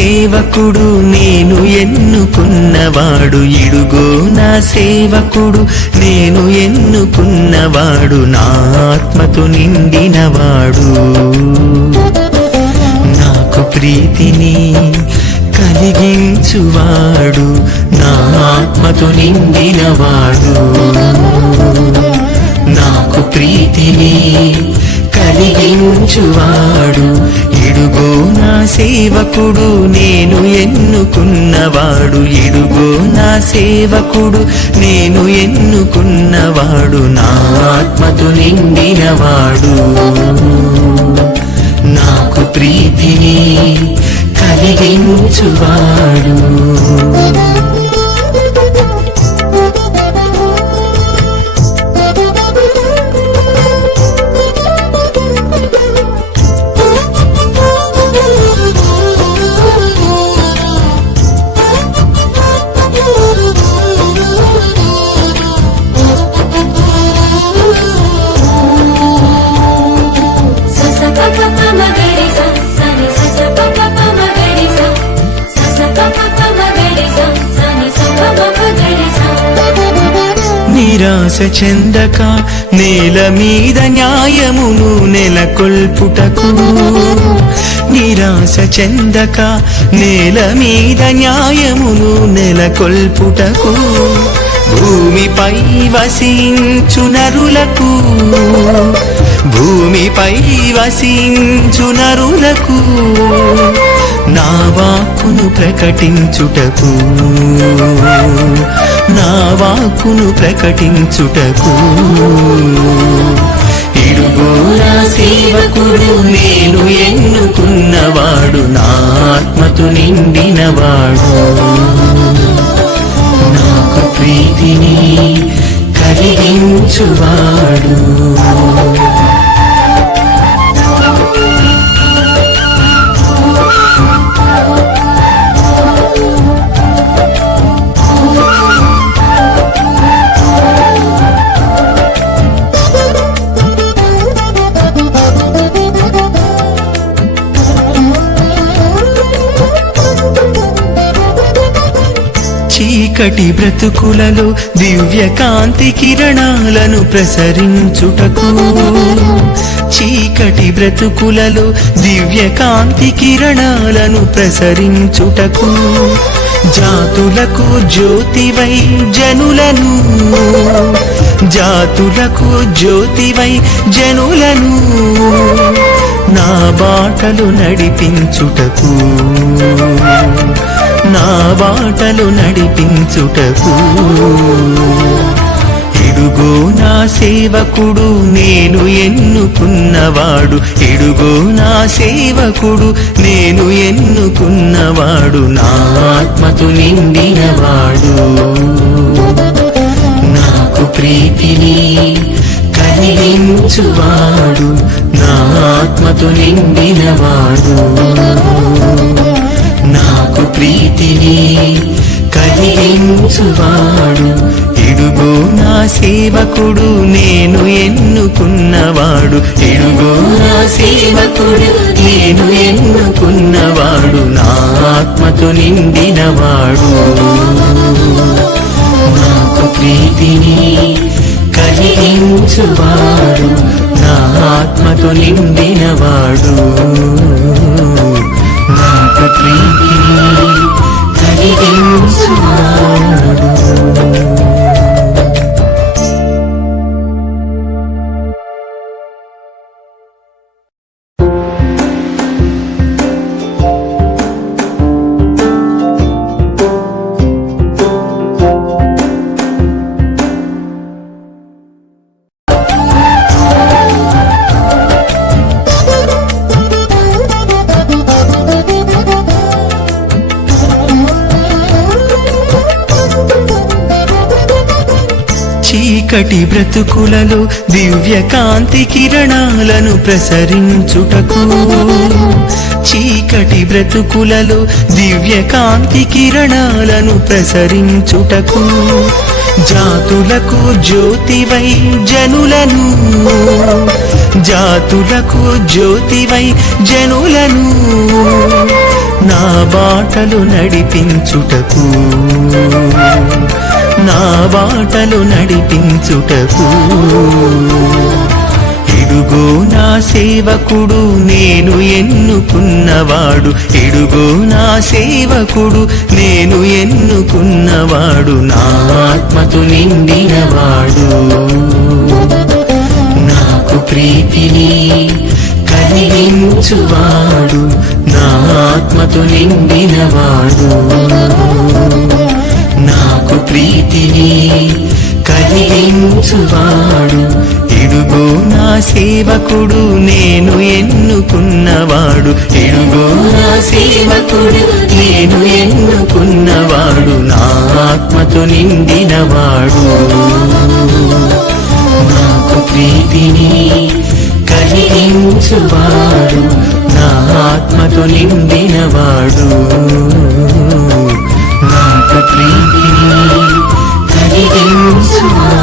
సేవకుడు నేను ఎన్నుకున్నవాడు, ఇడుగో నా సేవకుడు నేను ఎన్నుకున్నవాడు, నా ఆత్మతో నిండినవాడు. నాకు ప్రీతిని కలిగించువాడు, నా ఆత్మతో నిండినవాడు. నాకు ప్రీతిని కలిగించువాడు, ఇడుగో నా సేవకుడు నేను ఎన్నుకున్నవాడు, ఇడుగో నా సేవకుడు నేను ఎన్నుకున్నవాడు, నా ఆత్మతో నిండినవాడు. నాకు ప్రీతిని కలిగించువాడు. నిరాశ చెందక నేల మీద న్యాయమును నెలకొల్పుటకు, నిరాశ చెందక నేల మీద న్యాయమును నెలకొల్పుటకు, భూమిపై వసించు నరులకు, భూమిపై వసించు నరులకు నా వాక్కును ప్రకటించుటకు, నా వాక్కును ప్రకటించుటకు, ఇడుగో నా సేవకుడు నేను ఎన్నుకున్నవాడు, నా ఆత్మతో నిండినవాడు. నాకు ప్రీతిని కలిగించువాడు. చీకటి బ్రతుకులలో దివ్య కాంతి కిరణాలను ప్రసరించుటకు, చీకటి బ్రతుకులలో దివ్య కాంతి కిరణాలను ప్రసరించుటకు, జాతులకు జ్యోతివై జనులను, జాతులకు జ్యోతివై జనులను నా బాటలు నడిపించుటకు, నా బాటలు నడిపించుటకు, ఇడుగో నా సేవకుడు నేను ఎన్నుకున్నవాడు, ఇడుగో నా సేవకుడు నేను ఎన్నుకున్నవాడు, నా ఆత్మతో నిండినవాడు. నాకు ప్రీతిని కలిగించువాడు, నా ఆత్మతో నిండినవాడు. నాకు ప్రీతిని కలిగించువాడు, ఇడుగో నా సేవకుడు నేను ఎన్నుకున్నవాడు, ఇడుగో నా సేవకుడు నేను ఎన్నుకున్నవాడు, నా ఆత్మతో నిండినవాడు. నాకు ప్రీతిని కలిగించువాడు, నా ఆత్మతో నిండినవాడు. నాకు ప్రీతిని కలిగించువాడు. చీకటి బ్రతుకులలో దివ్య కాంతి కిరణాలను ప్రసరించుటకు, చీకటి బ్రతుకులలో దివ్య కాంతి కిరణాలను ప్రసరించుటకు, జాతులకు జ్యోతివై జనులను, జాతులకు జ్యోతివై జనులను నా బాటలు నడిపించుటకు నా బాటలు నడిపించుటకు ఇడుగో నా సేవకుడు నేను ఎన్నుకున్నవాడు ఇడుగో నా సేవకుడు నేను ఎన్నుకున్నవాడు నా ఆత్మతో నిండినవాడు నాకు ప్రీతిని కలిగించువాడు నా ఆత్మతో నిండినవాడు నాకు ప్రీతిని కలిగించువాడు ఇడుగో నా సేవకుడు నేను ఎన్నుకున్నవాడు ఇడుగో నా సేవకుడు నేను ఎన్నుకున్నవాడు నా ఆత్మతో నిండినవాడు నాకు ప్రీతిని కలిగించువాడు నా ఆత్మతో నిండినవాడు నాకు ప్రీతిని కలిగించువాడు